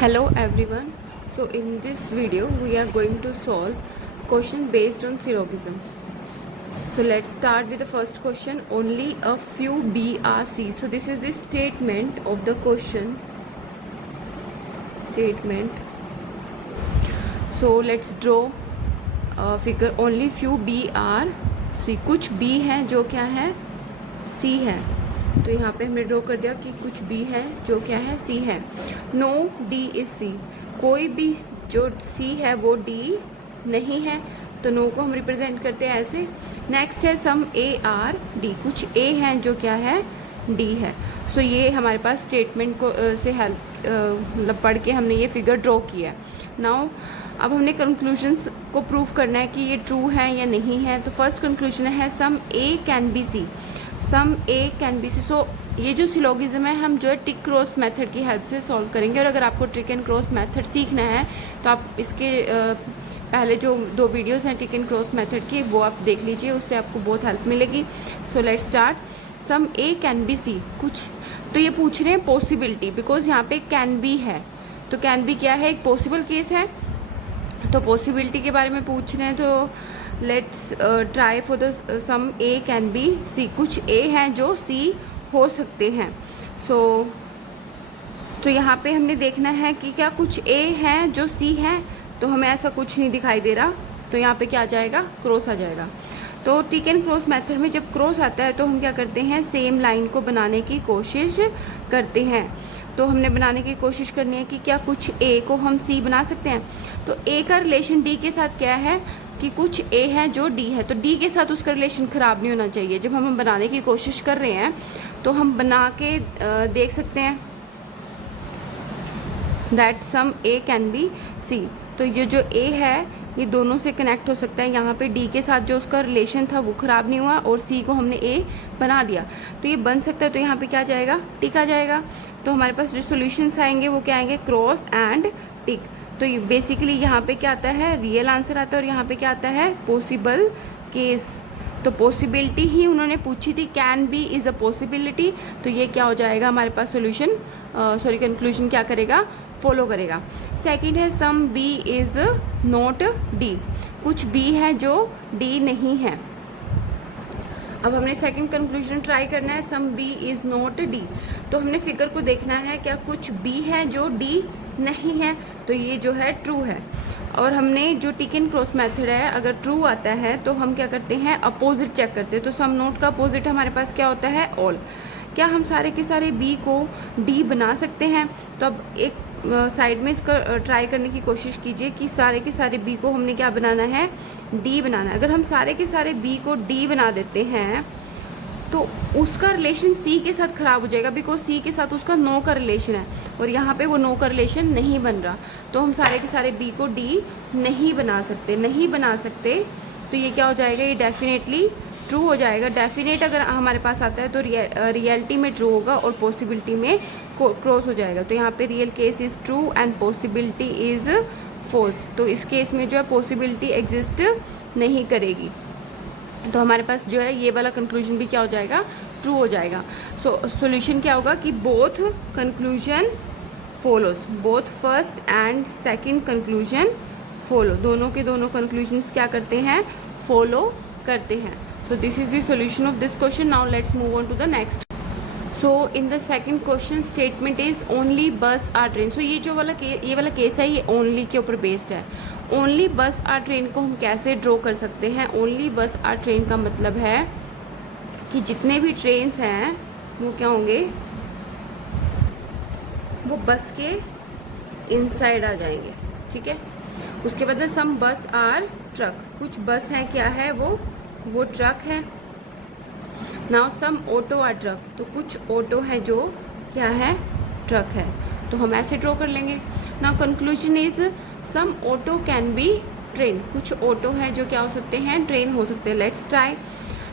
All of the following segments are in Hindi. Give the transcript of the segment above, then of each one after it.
Hello everyone. So in this video we are going to solve question based on syllogism. So let's start with the first question. Only a few B are C. So this is the statement of the question. So let's draw a figure. Only few B are C. कुछ B हैं जो क्या है C है. तो यहाँ पे हमने ड्रॉ कर दिया कि कुछ B है जो क्या है C है. No D is C. कोई भी जो C है वो D नहीं है, तो नो को हम रिप्रेजेंट करते हैं ऐसे. नेक्स्ट है सम A आर D. कुछ A हैं जो क्या है D है. सो ये हमारे पास स्टेटमेंट को से हेल्प मतलब पढ़ के हमने ये फिगर ड्रॉ किया है. नाउ अब हमने कंक्लूजन्स को प्रूव करना है कि ये ट्रू है या नहीं है. तो फर्स्ट कंक्लूजन है some A can be C. Some A can be C. So ये जो सिलोगिज्म है हम जो है टिक क्रॉस मेथड की हेल्प से सॉल्व करेंगे. और अगर आपको ट्रिक एंड क्रॉस मेथड सीखना है तो आप इसके पहले जो 2 वीडियोस हैं टिक एंड क्रॉस मेथड की वो आप देख लीजिए, उससे आपको बहुत हेल्प मिलेगी. So let's start. Some A can be C. कुछ तो ये पूछ रहे हैं पॉसिबिलिटी, बिकॉज यहाँ पे कैन बी है. तो कैन बी क्या है, एक पॉसिबल केस है. तो पॉसिबिलिटी के बारे में पूछ रहे हैं. तो let's try for the some A can be C. कुछ A हैं जो C हो सकते हैं. तो यहाँ पे हमने देखना है कि क्या कुछ A हैं जो C हैं. तो हमें ऐसा कुछ नहीं दिखाई दे रहा, तो यहाँ पे क्या आ जाएगा, क्रॉस आ जाएगा. तो टिक एंड क्रॉस मेथड में जब क्रॉस आता है तो हम क्या करते हैं, सेम लाइन को बनाने की कोशिश करते हैं. तो हमने बनाने की कोशिश करनी है कि क्या कुछ A को हम C बना सकते हैं. तो A का रिलेशन D के साथ क्या है कि कुछ A है जो D है. तो D के साथ उसका रिलेशन ख़राब नहीं होना चाहिए. जब हम बनाने की कोशिश कर रहे हैं तो हम बना के देख सकते हैं that some A can be C. तो ये जो A है ये दोनों से कनेक्ट हो सकता है. यहाँ पे D के साथ जो उसका रिलेशन था वो ख़राब नहीं हुआ और C को हमने A बना दिया, तो ये बन सकता है. तो यहाँ पे क्या आ जाएगा, टिक आ जाएगा. तो हमारे पास जो सॉल्यूशंस आएंगे वो क्या आएंगे, क्रॉस एंड टिक. तो ये बेसिकली यहाँ पे क्या आता है, रियल आंसर आता है. और यहाँ पे क्या आता है, पॉसिबल केस. तो पॉसिबिलिटी ही उन्होंने पूछी थी, can be is a possibility. तो ये क्या हो जाएगा हमारे पास सोल्यूशन कंक्लूजन क्या करेगा, फॉलो करेगा. सेकंड है some B is not D. कुछ बी है जो डी नहीं है. अब हमने सेकंड कंक्लूजन ट्राई करना है, some B is not D. तो हमने फिगर को देखना है क्या कुछ बी है जो डी नहीं है. तो ये जो है ट्रू है. और हमने जो टिक एंड क्रॉस मेथड है, अगर ट्रू आता है तो हम क्या करते हैं, अपोजिट चेक करते हैं. तो सम नोट का अपोजिट हमारे पास क्या होता है, ऑल. क्या हम सारे के सारे बी को डी बना सकते हैं. तो अब एक साइड में इसका ट्राई करने की कोशिश कीजिए कि सारे के सारे बी को हमने क्या बनाना है, डी बनाना है. अगर हम सारे के सारे बी को डी बना देते हैं तो उसका रिलेशन सी के साथ ख़राब हो जाएगा, बिकॉज सी के साथ उसका नो का रिलेशन है और यहाँ पे वो नो का रिलेशन नहीं बन रहा. तो हम सारे के सारे बी को डी नहीं बना सकते. तो ये क्या हो जाएगा, ये डेफिनेटली ट्रू हो जाएगा. डेफिनेट अगर हमारे पास आता है तो रियलिटी में ट्रू होगा और पॉसिबिलिटी में क्रॉस हो जाएगा. तो यहाँ पे real case is true and possibility is false. तो इस केस में जो है पॉसिबिलिटी एग्जिस्ट नहीं करेगी. तो हमारे पास जो है ये वाला कंक्लूजन भी क्या हो जाएगा, ट्रू हो जाएगा. सो सॉल्यूशन क्या होगा कि both conclusion follows. Both first and second conclusion follow. दोनों के दोनों कंक्लूजन्स क्या करते हैं, फॉलो करते हैं. So this is the solution of this question. Now let's move on to the next. So in the second question statement is only bus or train. So ये वाला केस है ये only के ऊपर बेस्ड है. only bus or train को हम कैसे ड्रॉ कर सकते हैं. only bus or train का मतलब है कि जितने भी ट्रेन्स हैं वो क्या होंगे, वो बस के इनसाइड आ जाएंगे. ठीक है. उसके बाद सम बस आर ट्रक. कुछ बस हैं क्या है, वो ट्रक है. Now some auto are truck. तो कुछ ऑटो है जो क्या है, ट्रक है. तो हम ऐसे ड्रॉ कर लेंगे. Now conclusion is some auto can be train. कुछ ऑटो है जो क्या हो सकते हैं, ट्रेन हो सकते हैं. Let's try.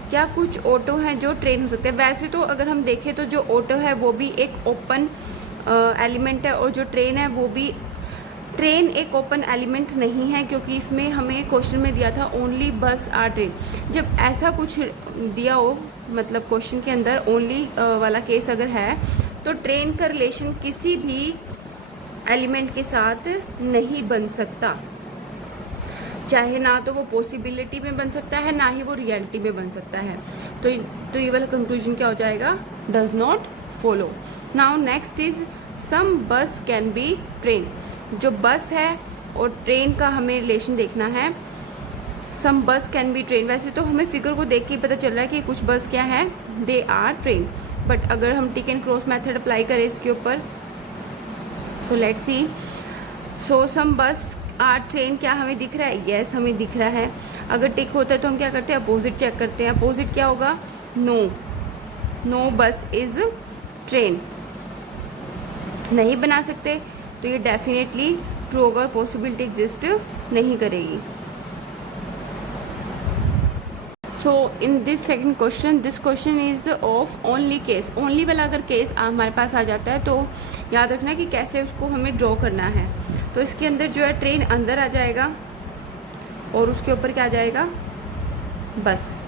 क्या कुछ ऑटो हैं जो ट्रेन हो सकते हैं. वैसे तो अगर हम देखें तो जो ऑटो है वो भी एक ओपन एलिमेंट है और जो ट्रेन है वो भी, ट्रेन एक ओपन एलिमेंट नहीं है क्योंकि इसमें हमें क्वेश्चन में दिया था ओनली बस आर ट्रेन. जब ऐसा कुछ दिया हो, मतलब क्वेश्चन के अंदर ओनली वाला केस अगर है तो ट्रेन का रिलेशन किसी भी एलिमेंट के साथ नहीं बन सकता, चाहे ना तो वो पॉसिबिलिटी में बन सकता है, ना ही वो रियलिटी में बन सकता है। तो ये वाला कंक्लूजन क्या हो जाएगा, does not follow. Now next is some bus can be train. जो बस है और ट्रेन का हमें रिलेशन देखना है। सम बस कैन बी ट्रेन, वैसे तो हमें फिगर को देख के पता चल रहा है कि कुछ बस क्या है, दे आर ट्रेन, बट अगर हम टिक एंड क्रॉस मेथड अप्लाई करें इसके ऊपर, so let's see. So some bus are train, क्या हमें दिख रहा है, यस हमें दिख रहा है। अगर टिक होता है तो हम क्या करते हैं, अपोजिट चेक करते हैं। अपोजिट क्या होगा, no, no bus is train, नहीं बना सकते, तो ये डेफिनेटली ट्रू होगा, पॉसिबिलिटी एग्जिस्ट नहीं करेगी। So in this second question, this question is of only case. Only वाला अगर केस हमारे पास आ जाता है तो याद रखना कि कैसे उसको हमें ड्रॉ करना है। तो इसके अंदर जो है ट्रेन अंदर आ जाएगा और उसके ऊपर क्या आ जाएगा, बस।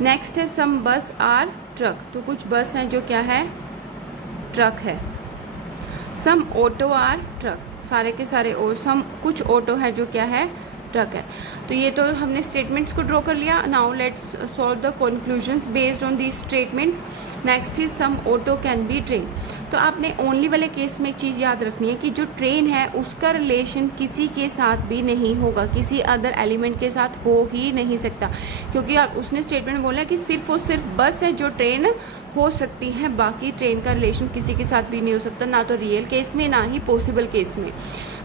नेक्स्ट है सम बस आर ट्रक, तो कुछ बस हैं जो क्या है, ट्रक है। सम ऑटो आर ट्रक, सारे के सारे, और सम कुछ ऑटो है जो क्या है, ट्रक है। तो ये तो हमने स्टेटमेंट्स को ड्रॉ कर लिया। Now let's solve the conclusions based on these statements. Next is some auto can be train. तो आपने ओनली वाले केस में एक चीज़ याद रखनी है कि जो ट्रेन है उसका रिलेशन किसी के साथ भी नहीं होगा, किसी अदर एलिमेंट के साथ हो ही नहीं सकता, क्योंकि आप उसने स्टेटमेंट बोला कि सिर्फ और सिर्फ बस है जो ट्रेन हो सकती है, बाकी ट्रेन का रिलेशन किसी के साथ भी नहीं हो सकता, ना तो रियल केस में ना ही पॉसिबल केस में।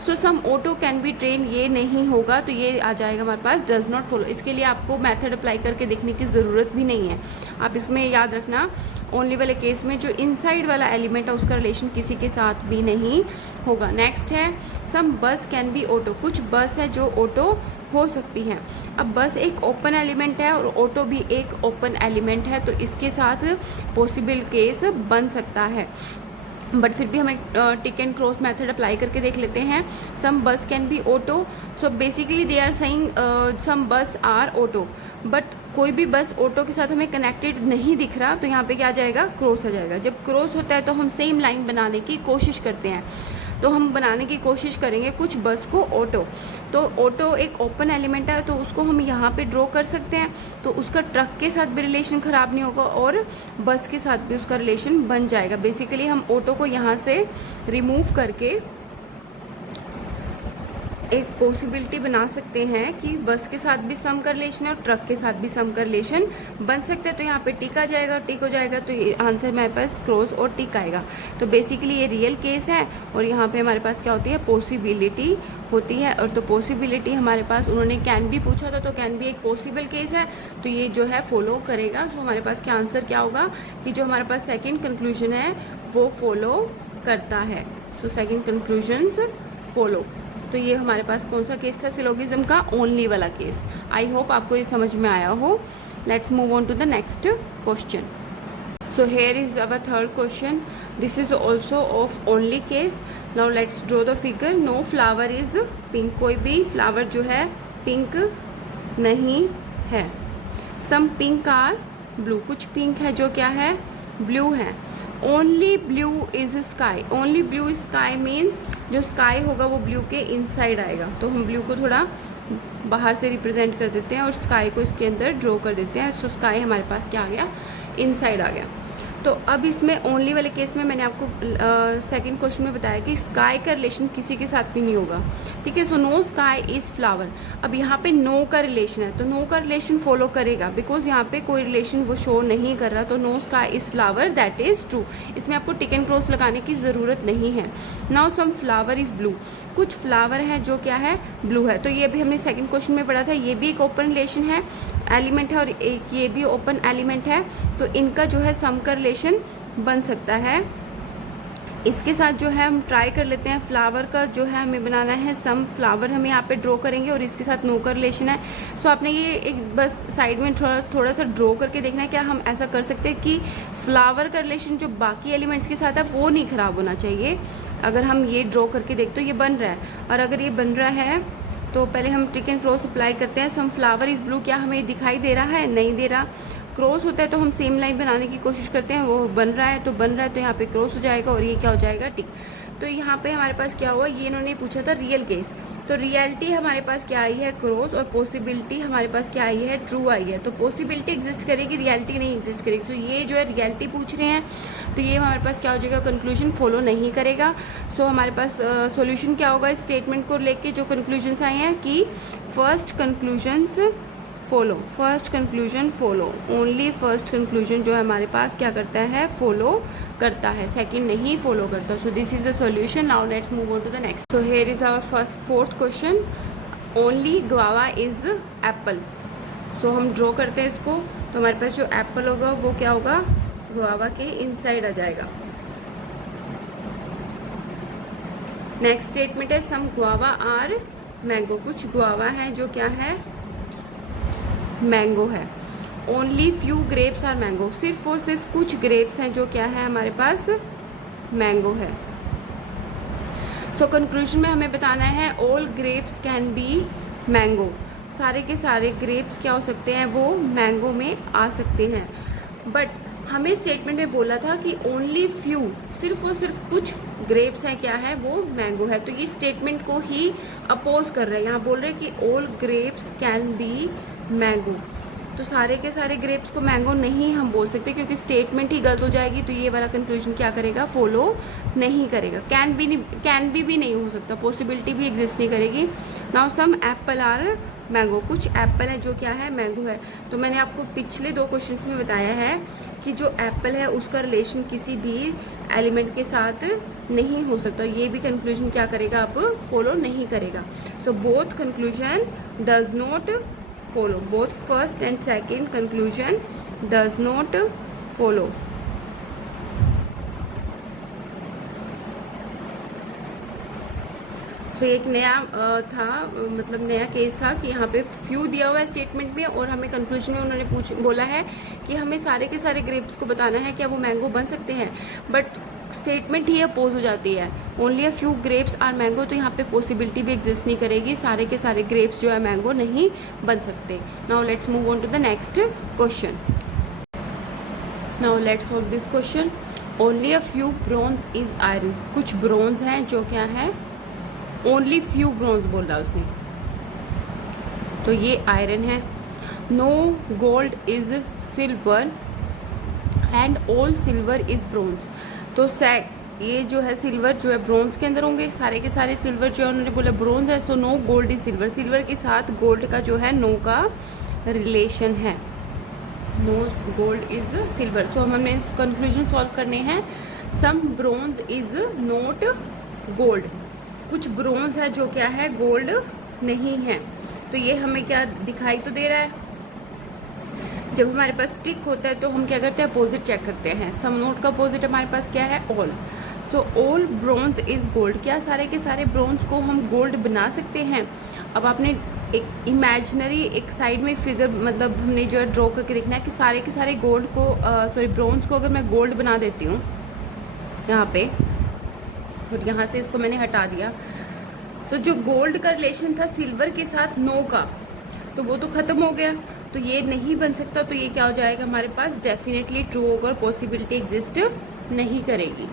सो सम ऑटो कैन बी ट्रेन, ये नहीं होगा, तो ये आ जाएगा हमारे पास डज नॉट फॉलो। इसके लिए आपको मेथड अप्लाई करके देखने की ज़रूरत भी नहीं है। आप इसमें याद रखना ओनली वाले केस में जो इनसाइड वाला एलिमेंट है उसका रिलेशन किसी के साथ भी नहीं होगा। नेक्स्ट है सम बस कैन बी ऑटो, कुछ बस है जो ऑटो हो सकती हैं। अब बस एक ओपन एलिमेंट है और ऑटो भी एक ओपन एलिमेंट है, तो इसके साथ पॉसिबल केस बन सकता है, बट फिर भी हम एक tick and cross method apply करके देख लेते हैं। Some bus can be auto, so basically they are saying some bus are auto, but कोई भी बस ऑटो के साथ हमें कनेक्टेड नहीं दिख रहा, तो यहाँ पे क्या आ जाएगा, क्रॉस आ जाएगा। जब क्रॉस होता है तो हम सेम लाइन बनाने की कोशिश करते हैं, तो हम बनाने की कोशिश करेंगे कुछ बस को ऑटो। तो ऑटो एक ओपन एलिमेंट है, तो उसको हम यहाँ पे ड्रॉ कर सकते हैं, तो उसका ट्रक के साथ भी रिलेशन ख़राब नहीं होगा और बस के साथ भी उसका रिलेशन बन जाएगा। बेसिकली हम ऑटो को यहाँ से रिमूव करके एक पॉसिबिलिटी बना सकते हैं कि बस के साथ भी सम का रिलेशन है और ट्रक के साथ भी सम का रिलेशन बन सकता है। तो यहाँ पे टिक आ जाएगा, टिक हो जाएगा, तो ये आंसर मेरे पास क्रॉस और टिक आएगा। तो बेसिकली ये रियल केस है और यहाँ पे हमारे पास क्या होती है, पॉसिबिलिटी होती है। और तो पॉसिबिलिटी हमारे पास उन्होंने कैन भी पूछा था, तो कैन भी एक पॉसिबल केस है, तो ये जो है फॉलो करेगा। सो हमारे पास क्या आंसर क्या होगा कि जो हमारे पास सेकेंड कंक्लूजन है वो फॉलो करता है। So second conclusions follow. तो ये हमारे पास कौन सा केस था, सिलोगिज्म का ओनली वाला केस। आई होप आपको ये समझ में आया हो। Let's move on to the next question. So here is our third question, this is also of only case. Now let's draw the figure. No flower is pink, कोई भी फ्लावर जो है पिंक नहीं है। सम पिंक आर ब्लू, कुछ पिंक है जो क्या है, ब्लू है। Only blue is sky, only blue sky means जो स्काई होगा वो ब्लू के इनसाइड आएगा, तो हम ब्लू को थोड़ा बाहर से रिप्रेजेंट कर देते हैं और स्काई को इसके अंदर ड्रॉ कर देते हैं। सो स्काई हमारे पास क्या आ गया, इनसाइड आ गया। तो अब इसमें ओनली वाले केस में मैंने आपको सेकंड क्वेश्चन में बताया कि स्काई का रिलेशन किसी के साथ भी नहीं होगा, ठीक है। So no sky is flower. अब यहाँ पे नो का रिलेशन है, तो नो का रिलेशन फॉलो करेगा, बिकॉज यहाँ पे कोई रिलेशन वो शो नहीं कर रहा, तो no sky is flower, that is true. इसमें आपको टिक एंड क्रॉस लगाने की ज़रूरत नहीं है। Now some flower is blue, कुछ फ्लावर है जो क्या है, ब्लू है। तो ये भी हमने सेकंड क्वेश्चन में पढ़ा था, ये भी एक ओपन रिलेशन है, एलिमेंट है, और एक ये भी ओपन एलिमेंट है, तो इनका जो है सम का रिलेशन बन सकता है। इसके साथ जो है हम ट्राई कर लेते हैं, फ्लावर का जो है हमें बनाना है सम, फ्लावर हमें यहाँ पे ड्रॉ करेंगे और इसके साथ नो का रिलेशन है। सो आपने ये एक बस साइड में थोड़ा सा ड्रॉ करके देखना है, क्या हम ऐसा कर सकते हैं कि फ्लावर का रिलेशन जो बाकी एलिमेंट्स के साथ है वो नहीं ख़राब होना चाहिए। अगर हम ये ड्रॉ करके देखते तो ये बन रहा है, और अगर ये बन रहा है तो पहले हम टिक एंड क्रॉस अप्लाई करते हैं। सम फ्लावर इज़ ब्लू, क्या हमें दिखाई दे रहा है, नहीं दे रहा। क्रॉस होता है तो हम सेम लाइन बनाने की कोशिश करते हैं, वो बन रहा है तो बन रहा है, तो यहाँ पे क्रॉस हो जाएगा और ये क्या हो जाएगा, टिक। तो यहाँ पे हमारे पास क्या हुआ, ये इन्होंने पूछा था रियल केस, तो रियलिटी हमारे पास क्या आई है, क्रॉस, और पॉसिबिलिटी हमारे पास क्या आई है, ट्रू आई है। तो पॉसिबिलिटी एग्जिस्ट करेगी, रियलिटी नहीं एग्जिस्ट करेगी। तो ये जो है रियलिटी पूछ रहे हैं, तो ये हमारे पास क्या हो जाएगा, कंक्लूजन फॉलो नहीं करेगा। सो हमारे पास सॉल्यूशन क्या होगा इस स्टेटमेंट को लेके जो कंक्लूजन्स आए हैं कि first conclusions follow, first conclusion follow, only first conclusion जो है हमारे पास क्या करता है, फॉलो करता है, सेकंड नहीं फॉलो करता। So this is the solution. Now let's move on to the next. So here is our fourth question, only guava is apple. So हम ड्रॉ करते हैं इसको, तो हमारे पास जो एप्पल होगा वो क्या होगा, गुआवा के इनसाइड आ जाएगा। नेक्स्ट स्टेटमेंट है सम गुआवा आर मैंगो, कुछ गुआवा है जो क्या है, मैंगो है। Only few grapes are mango, सिर्फ और सिर्फ कुछ ग्रेप्स हैं जो क्या है हमारे पास, मैंगो है। सो कंक्लूजन में हमें बताना है all grapes can be mango, सारे के सारे ग्रेप्स क्या हो सकते हैं, वो मैंगो में आ सकते हैं। बट हमें स्टेटमेंट में बोला था कि ओनली फ्यू, सिर्फ और सिर्फ कुछ ग्रेप्स हैं क्या है, वो मैंगो है। तो ये स्टेटमेंट को ही अपोज कर रहे हैं, यहाँ बोल रहे हैं कि all grapes can be mango. तो सारे के सारे ग्रेप्स को मैंगो नहीं हम बोल सकते क्योंकि स्टेटमेंट ही गलत हो जाएगी। तो ये वाला कंक्लूजन क्या करेगा, फॉलो नहीं करेगा। कैन बी नहीं हो सकता, पॉसिबिलिटी भी एग्जिस्ट नहीं करेगी। Now some apple are mango, कुछ एप्पल है जो क्या है, मैंगो है। तो मैंने आपको पिछले 2 क्वेश्चंस में बताया है कि जो एप्पल है उसका रिलेशन किसी भी एलिमेंट के साथ नहीं हो सकता। ये भी कंक्लूजन क्या करेगा, अब फॉलो नहीं करेगा। So both conclusion does not follow, both first and second conclusion does not follow। सो एक नया था, मतलब नया केस था कि यहाँ पे फ्यू दिया हुआ है स्टेटमेंट में और हमें कंक्लूजन में उन्होंने बोला है कि हमें सारे के सारे ग्रेप्स को बताना है क्या वो मैंगो बन सकते हैं, बट स्टेटमेंट ही अपोज हो जाती है, only a few grapes are mango. तो यहाँ पे पॉसिबिलिटी भी एग्जिस्ट नहीं करेगी, सारे के सारे ग्रेप्स जो है मैंगो नहीं बन सकते। Now let's move on to the next question. Now let's solve this question, only a few bronze is iron, कुछ ब्रॉन्ज हैं जो क्या है, ओनली फ्यू ब्रॉन्ज बोल रहा है उसने, तो ये आयरन है। No gold is silver and all silver is bronze. तो ये जो है सिल्वर जो है ब्रॉन्ज के अंदर होंगे, सारे के सारे सिल्वर जो है उन्होंने बोला ब्रॉन्ज है। So no gold is silver, silver के साथ गोल्ड का जो है नो का रिलेशन है, नो गोल्ड इज सिल्वर। सो हमें इस कंक्लूजन सॉल्व करने हैं, सम ब्रॉन्ज इज नॉट गोल्ड, कुछ ब्रॉन्ज है जो क्या है, गोल्ड नहीं है। तो ये हमें क्या दिखाई तो दे रहा है, जब हमारे पास टिक होता है तो हम क्या करते हैं, अपोजिट चेक करते हैं। सम नोट का अपोजिट हमारे पास क्या है, all. So all bronze is gold, क्या सारे के सारे ब्रॉन्ज को हम गोल्ड बना सकते हैं। अब आपने एक इमेजिनरी एक साइड में फिगर, मतलब हमने जो है ड्रॉ करके देखना है कि सारे के सारे गोल्ड को ब्रॉन्ज को अगर मैं गोल्ड बना देती हूँ यहाँ पे, और यहाँ से इसको मैंने हटा दिया, तो जो गोल्ड का रिलेशन था सिल्वर के साथ नो का, तो वो तो ख़त्म हो गया, तो ये नहीं बन सकता। तो ये क्या हो जाएगा हमारे पास, डेफिनेटली ट्रू होगा और पॉसिबिलिटी एग्जिस्ट नहीं करेगी।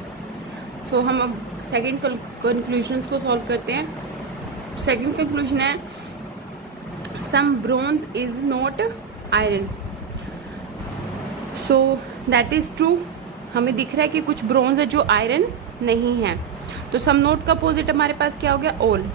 सो हम अब सेकंड कंक्लूजन्स को सॉल्व करते हैं। सेकंड कंक्लूजन है some bronze is not iron, so that is true. हमें दिख रहा है कि कुछ ब्रॉन्ज है जो आयरन नहीं है। तो सम नोट का अपोजिट हमारे पास क्या हो गया, ऑल।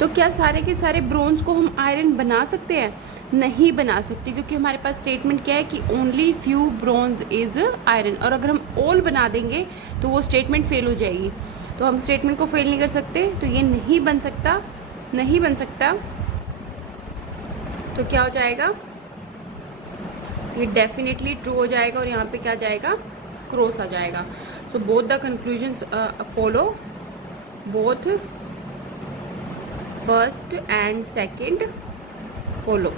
तो क्या सारे के सारे ब्रॉन्ज को हम आयरन बना सकते हैं, नहीं बना सकते, क्योंकि हमारे पास स्टेटमेंट क्या है कि only few bronze is iron, और अगर हम ऑल बना देंगे तो वो स्टेटमेंट फेल हो जाएगी। तो हम स्टेटमेंट को फेल नहीं कर सकते, तो ये नहीं बन सकता, नहीं बन सकता। तो क्या हो जाएगा, ये डेफिनेटली ट्रू हो जाएगा और यहाँ पे क्या जाएगा, क्रॉस आ जाएगा। So both the conclusions follow, both first and second follow.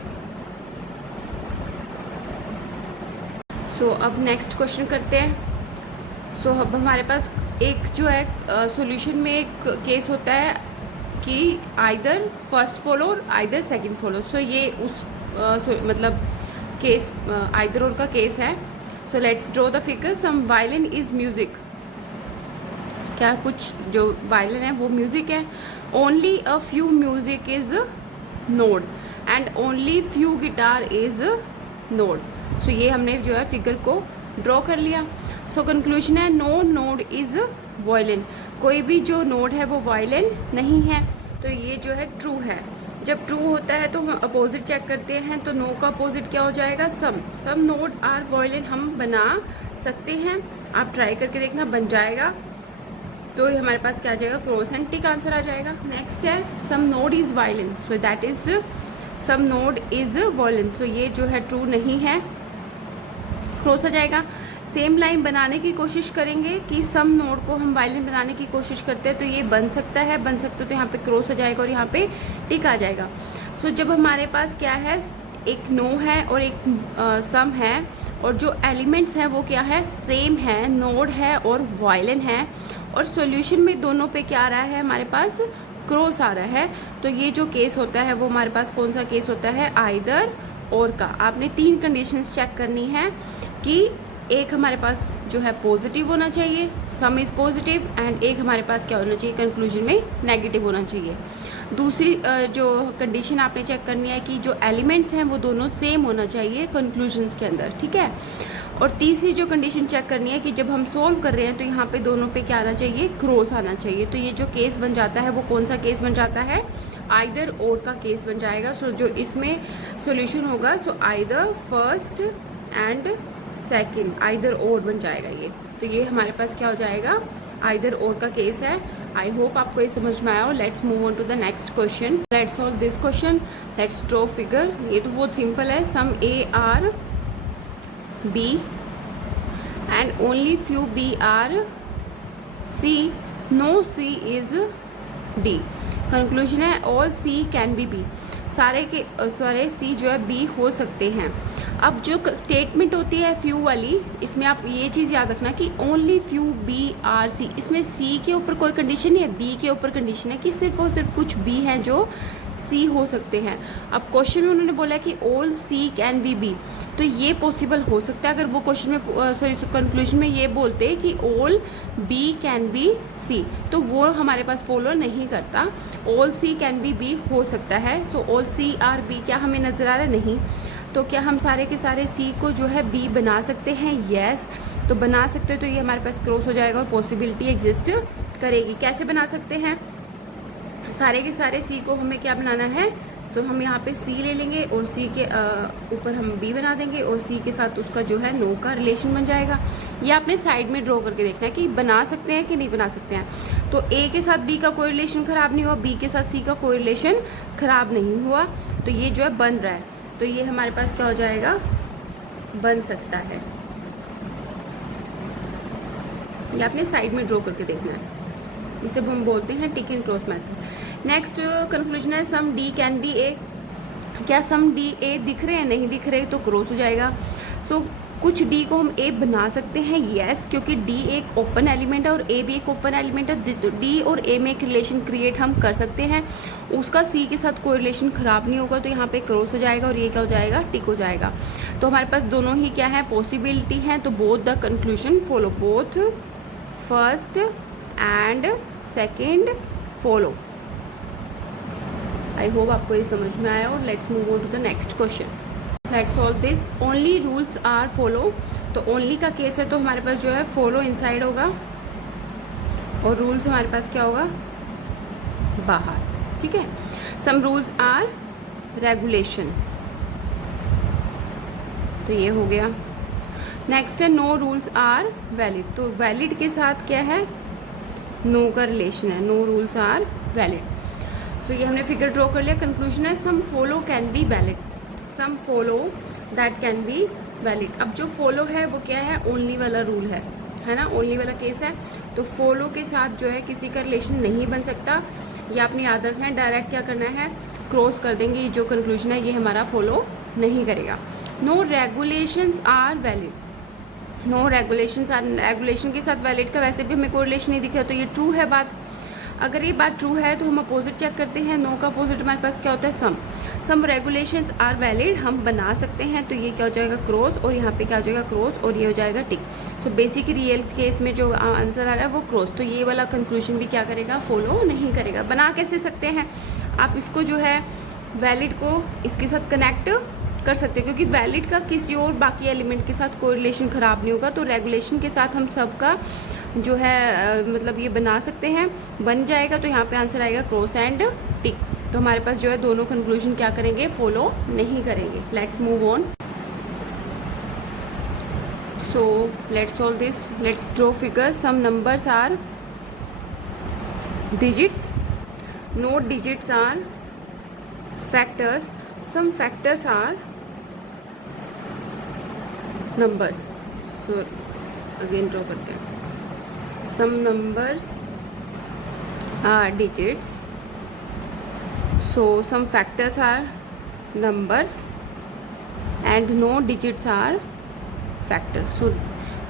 So अब नेक्स्ट क्वेश्चन करते हैं। सो अब हमारे पास एक जो है सॉल्यूशन में एक केस होता है कि आइदर फर्स्ट फॉलो और आइदर सेकंड फॉलो। सो ये उस मतलब केस आइदर और का केस है। So let's draw the figure, some violin is music, क्या कुछ जो वायलिन है वो म्यूज़िक है। Only a few music is note and only few guitar is note. So ये हमने जो है फिगर को ड्रॉ कर लिया। सो कंक्लूजन है नो नोड इज़ वायलिन, कोई भी जो नोड है वो वायलिन नहीं है। तो ये जो है ट्रू है। जब ट्रू होता है तो हम अपोजिट चेक करते हैं, तो नो का अपोजिट क्या हो जाएगा, सम नोड आर वायलिन हम बना सकते हैं। आप ट्राई करके देखना, बन जाएगा। तो ये हमारे पास क्या आ जाएगा, क्रॉस एंड टिक आंसर आ जाएगा। नेक्स्ट है some note is violin, so that is some note is violin. So ये जो है ट्रू नहीं है, क्रॉस आ जाएगा। सेम लाइन बनाने की कोशिश करेंगे कि सम नोड को हम वायलिन बनाने की कोशिश करते हैं, तो ये बन सकता है तो यहाँ पे क्रॉस आ जाएगा और यहाँ पे टिक आ जाएगा। सो जब हमारे पास क्या है, एक नो है और एक सम है, और जो एलिमेंट्स हैं वो क्या है, सेम है, नोड है और वायलिन है, और सॉल्यूशन में दोनों पे क्या आ रहा है, हमारे पास क्रॉस आ रहा है। तो ये जो केस होता है वो हमारे पास कौन सा केस होता है, आइदर और का। आपने 3 कंडीशंस चेक करनी है कि एक हमारे पास जो है पॉजिटिव होना चाहिए, सम इज़ पॉजिटिव, एंड एक हमारे पास क्या होना चाहिए, कंक्लूजन में नेगेटिव होना चाहिए। दूसरी जो कंडीशन आपने चेक करनी है कि जो एलिमेंट्स हैं वो दोनों सेम होना चाहिए कंक्लूजन्स के अंदर, ठीक है। और तीसरी जो कंडीशन चेक करनी है कि जब हम सोल्व कर रहे हैं तो यहाँ पे दोनों पे क्या आना चाहिए, क्रॉस आना चाहिए। तो ये जो केस बन जाता है वो कौन सा केस बन जाता है, आइदर और का केस बन जाएगा। सो जो इसमें सॉल्यूशन होगा, so either first and second, either और बन जाएगा ये। तो ये हमारे पास क्या हो जाएगा, आइदर और का केस है। आई होप आपको ये समझ में आया हो। Let's move on to the next question. Let's solve this question. Let's draw figure. ये तो बहुत सिंपल है। Some A are B and only few B are C, no C is D. Conclusion है all C can be B, सारे सी जो है बी हो सकते हैं। अब जो स्टेटमेंट होती है फ्यू वाली, इसमें आप ये चीज़ याद रखना कि only few B are C, इसमें सी के ऊपर कोई कंडीशन नहीं है, बी के ऊपर कंडीशन है कि सिर्फ और सिर्फ कुछ बी हैं जो सी हो सकते हैं। अब क्वेश्चन में उन्होंने बोला कि all C can be B, तो ये पॉसिबल हो सकता है। अगर वो क्वेश्चन में कंक्लूजन में ये बोलते कि all B can be C, तो वो हमारे पास फॉलो नहीं करता। All C can be B हो सकता है। So all C are B क्या हमें नज़र आ रहा है, नहीं। तो क्या हम सारे के सारे सी को जो है बी बना सकते हैं, यस। तो बना सकते हैं, तो ये हमारे पास क्रॉस हो जाएगा और पॉसिबिलिटी एग्जिस्ट करेगी। कैसे बना सकते हैं, सारे के सारे सी को हमें क्या बनाना है, तो हम यहाँ पे सी ले लेंगे और सी के ऊपर हम बी बना देंगे और सी के साथ उसका जो है नो का रिलेशन बन जाएगा। ये आपने साइड में ड्रॉ करके देखना है कि बना सकते हैं कि नहीं बना सकते हैं। तो ए के साथ बी का कोई रिलेशन ख़राब नहीं हुआ, बी के साथ सी का कोई रिलेशन ख़राब नहीं हुआ, तो ये जो है बन रहा है। तो ये हमारे पास क्या हो जाएगा, बन सकता है। ये आपने साइड में ड्रॉ करके देखना है। इसे हम बोलते हैं tick and cross method. Next conclusion है some D can be A. क्या सम डी ए दिख रहे हैं, नहीं दिख रहे तो क्रॉस हो जाएगा। सो कुछ डी को हम ए बना सकते हैं, यस, क्योंकि डी एक ओपन एलिमेंट है और ए भी एक ओपन एलिमेंट है। डी और ए में एक रिलेशन क्रिएट हम कर सकते हैं, उसका सी के साथ कोई रिलेशन ख़राब नहीं होगा, तो यहाँ पे क्रॉस हो जाएगा और ये क्या हो जाएगा, टिक हो जाएगा। तो हमारे पास दोनों ही क्या है, पॉसिबिलिटी है। तो both the conclusion follow, both first and second follow. I hope आपको ये समझ में आया। और let's move on to the next question. Let's solve this. Only rules are follow. तो ओनली का केस है तो हमारे पास जो है फॉलो इनसाइड होगा और रूल्स हमारे पास क्या होगा, बाहर, ठीक है। सम रूल्स आर रेगुलेशन, तो ये हो गया। नेक्स्ट है नो रूल्स आर वैलिड। तो वैलिड के साथ क्या है, नो का रिलेशन है, no rules are valid. So ये हमने फिगर ड्रॉ कर लिया। कंक्लूजन है some follow can be valid, some follow that can be valid. अब जो फॉलो है वो क्या है, ओनली वाला रूल है ना, ओनली वाला केस है। तो फॉलो के साथ जो है किसी का रिलेशन नहीं बन सकता, ये आपने याद रखना है। डायरेक्ट क्या करना है, क्रॉस कर देंगे। ये जो कंक्लूजन है ये हमारा फॉलो नहीं करेगा। No regulations are valid, no regulations are, regulation के साथ वैलिड का वैसे भी हमें कोई रिलेशन नहीं दिख रहा, तो ये ट्रू है बात। अगर ये बात ट्रू है तो हम अपोजिट चेक करते हैं। नो का अपोजिट हमारे पास क्या होता है, सम रेगुलेशंस आर वैलिड, हम बना सकते हैं। तो ये क्या हो जाएगा, क्रॉस, और यहाँ पे क्या हो जाएगा, क्रॉस, और ये हो जाएगा टिक। सो बेसिक रियल केस में जो आंसर आ रहा है वो क्रॉस। तो ये वाला कंक्लूजन भी क्या करेगा, फॉलो नहीं करेगा। बना कैसे सकते हैं आप इसको, जो है वैलिड को इसके साथ कनेक्ट कर सकते हैं, क्योंकि वैलिड का किसी और बाकी एलिमेंट के साथ कोई रिलेशन ख़राब नहीं होगा। तो रेगुलेशन के साथ हम सबका जो है मतलब ये बना सकते हैं, बन जाएगा। तो यहाँ पे आंसर आएगा क्रॉस एंड टिक। तो हमारे पास जो है दोनों कंक्लूजन क्या करेंगे, फॉलो नहीं करेंगे। Let's move on. So let's solve this. Let's draw figure. Some numbers are digits, no digits are factors, some factors are numbers. So again draw करते हैं। some numbers are digits, so some factors are numbers and no digits are factors. So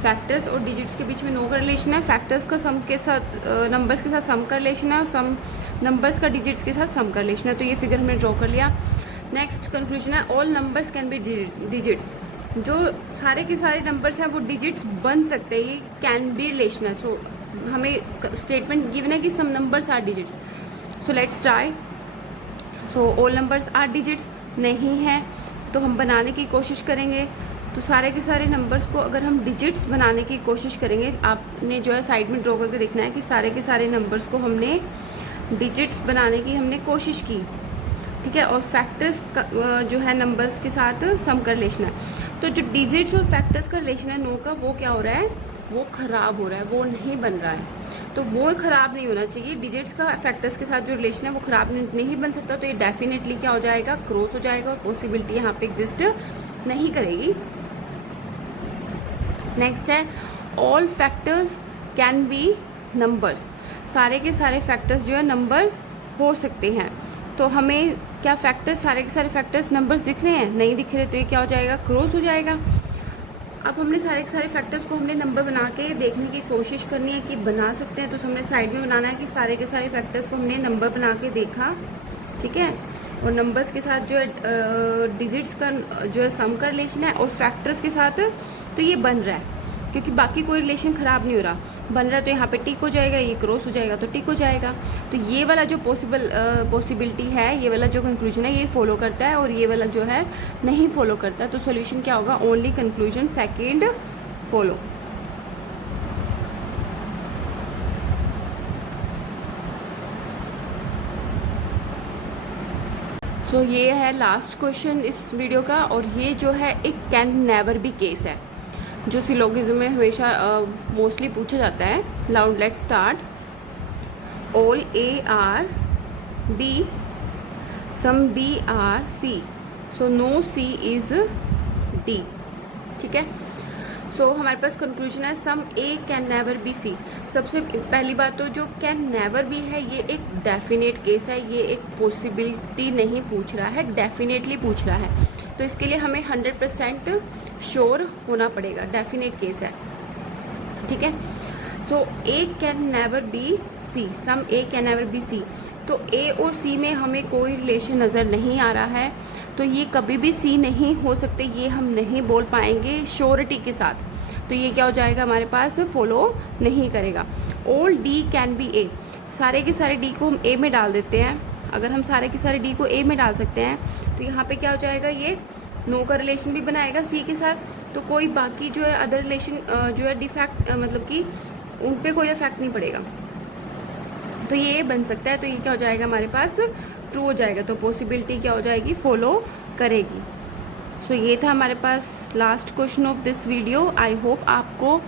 factors और डिजिट्स के बीच में नो का रिलेशन है, फैक्टर्स का सम के साथ नंबर्स के साथ सम का रिलेशन है, और सम नंबर्स का डिजिट्स के साथ सम का रिलेशन है। तो ये फिगर हमने ड्रॉ कर लिया। नेक्स्ट कंक्लूजन है all numbers can be digits, जो सारे के सारे नंबर्स हैं वो डिजिट्स बन सकते हैं। ये कैन बी रिलेशन है। सो हमें स्टेटमेंट गिवन है कि some numbers are digits. So let's try. So all numbers are digits नहीं है, तो हम बनाने की कोशिश करेंगे। तो सारे के सारे नंबर्स को अगर हम डिजिट्स बनाने की कोशिश करेंगे, आपने जो है साइड में ड्रॉ करके देखना है कि सारे के सारे नंबर्स को हमने डिजिट्स बनाने की हमने कोशिश की, ठीक है। और फैक्टर्स का जो है नंबर्स के साथ सम का रिलेशन है। तो जो डिजिट्स और फैक्टर्स का रिलेशन है नो का, वो क्या हो रहा है, वो ख़राब हो रहा है, वो नहीं बन रहा है। तो वो ख़राब नहीं होना चाहिए। डिजिट्स का फैक्टर्स के साथ जो रिलेशन है वो ख़राब नहीं बन सकता। तो ये डेफिनेटली क्या हो जाएगा, क्रॉस हो जाएगा, और पॉसिबिलिटी यहाँ पे एग्जिस्ट नहीं करेगी। नेक्स्ट है all factors can be numbers, सारे के सारे फैक्टर्स जो है नंबर्स हो सकते हैं। तो हमें क्या फैक्टर्स, सारे के सारे फैक्टर्स नंबर्स दिख रहे हैं, नहीं दिख रहे, तो ये क्या हो जाएगा, क्रॉस हो जाएगा। अब हमने सारे के सारे फैक्टर्स को हमने नंबर बना के देखने की कोशिश करनी है कि बना सकते हैं। तो हमने साइड में बनाना है कि सारे के सारे फैक्टर्स को हमने नंबर बना के देखा, ठीक है। और नंबर्स के साथ जो है डिजिट्स का जो है सम का रिलेशन है, और फैक्टर्स के साथ तो ये बन रहा है, क्योंकि बाकी कोई रिलेशन ख़राब नहीं हो रहा, बन रहा है। तो यहाँ पे टिक हो जाएगा, ये क्रॉस हो जाएगा तो टिक हो जाएगा। तो ये वाला जो पॉसिबिलिटी है, ये वाला जो कंक्लूजन है, ये फॉलो करता है, और ये वाला जो है नहीं फॉलो करता। तो सॉल्यूशन क्या होगा, only conclusion second follow. So ये है लास्ट क्वेश्चन इस वीडियो का, और ये जो है एक कैन नेवर बी केस है, जो सिलोगिज्म में हमेशा मोस्टली पूछा जाता है। Loud let's start. All A are B, some B are C, so no C is D, ठीक है। सो हमारे पास कंक्लूजन है some A can never be C. सबसे पहली बात तो जो कैन नेवर बी है, ये एक डेफिनेट केस है, ये एक पॉसिबिलिटी नहीं पूछ रहा है, डेफिनेटली पूछ रहा है। तो इसके लिए हमें 100% श्योर होना पड़ेगा, डेफिनेट केस है, ठीक है। So A can never be C, some A can never be C. तो ए और सी में हमें कोई रिलेशन नज़र नहीं आ रहा है, तो ये कभी भी सी नहीं हो सकते, ये हम नहीं बोल पाएंगे श्योरिटी के साथ। तो ये क्या हो जाएगा, हमारे पास फॉलो नहीं करेगा। ऑल डी कैन बी ए, सारे के सारे डी को हम ए में डाल देते हैं। अगर हम सारे के सारे डी को ए में डाल सकते हैं, तो यहाँ पे क्या हो जाएगा, ये नो का रिलेशन भी बनाएगा सी के साथ। तो कोई बाकी जो है अदर रिलेशन जो है डिफैक्ट मतलब कि उन पे कोई इफेक्ट नहीं पड़ेगा, तो ये बन सकता है। तो ये क्या हो जाएगा, हमारे पास ट्रू हो जाएगा। तो पॉसिबिलिटी क्या हो जाएगी, फॉलो करेगी। सो ये था हमारे पास last question of this video. I hope आपको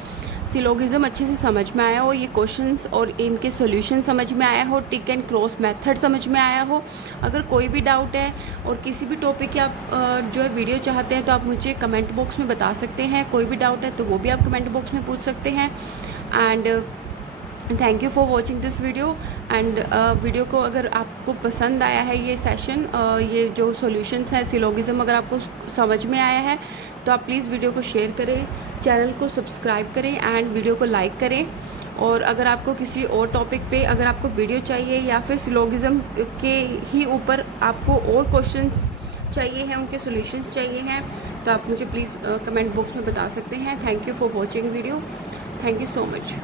सिलोगिज्म अच्छे से समझ में आया हो, ये क्वेश्चंस और इनके सॉल्यूशन समझ में आया हो, टिक एंड क्रॉस मेथड समझ में आया हो। अगर कोई भी डाउट है और किसी भी टॉपिक की आप जो है वीडियो चाहते हैं, तो आप मुझे कमेंट बॉक्स में बता सकते हैं। कोई भी डाउट है तो वो भी आप कमेंट बॉक्स में पूछ सकते हैं। And thank you for watching this video. And video को अगर आपको पसंद आया है ये सेशन, ये जो सॉल्यूशंस हैं सिलोगिज्म, अगर आपको समझ में आया है तो आप प्लीज़ वीडियो को शेयर करें, चैनल को सब्सक्राइब करें एंड वीडियो को लाइक करें। और अगर आपको किसी और टॉपिक पे अगर आपको वीडियो चाहिए या फिर सिलोगिज्म के ही ऊपर आपको और क्वेश्चंस चाहिए हैं, उनके सॉल्यूशंस चाहिए हैं, तो आप मुझे प्लीज़ कमेंट बॉक्स में बता सकते हैं। Thank you for watching video. Thank you so much.